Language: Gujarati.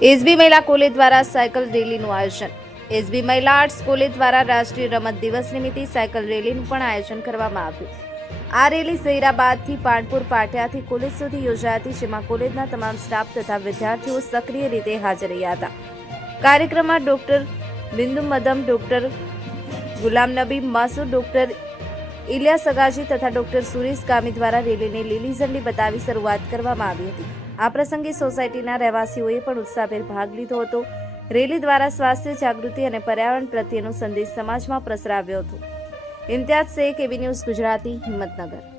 એસબી મહિલા કોલેજ દ્વારા સાયકલ રેલીનું આયોજન। એસબી મહિલા આર્ટ્સ કોલેજ દ્વારા રાષ્ટ્રીય રમત દિવસ નિમિત્તે સાયકલ રેલીનું પણ આયોજન કરવામાં આવ્યું। આ રેલી ઝહીરાબાદથી પાનપુર પાટિયાથી કોલેજ સુધી યોજાઈ હતી, જેમાં કોલેજના તમામ સ્ટાફ તથા વિદ્યાર્થીઓ સક્રિય રીતે હાજર રહ્યા હતા। કાર્યક્રમમાં ડોક્ટર બિંદુ મદમ, ડોક્ટર ગુલામ નબી માસૂદ, ડોક્ટર ઇલિયાસ સગાજી તથા ડોક્ટર સુરેશ ગામી દ્વારા રેલીને લીલી ઝંડી બતાવી શરૂઆત કરવામાં આવી હતી। આ પ્રસંગે સોસાયટીના રહેવાસીઓએ પણ ઉત્સાહભેર ભાગ લીધો હતો। રેલી દ્વારા સ્વાસ્થ્ય જાગૃતિ અને પર્યાવરણ પ્રત્યેનો સંદેશ સમાજમાં પ્રસરાવ્યો હતો। Imtiyaz Shaikh, AB News Gujarati, Himmatnagar.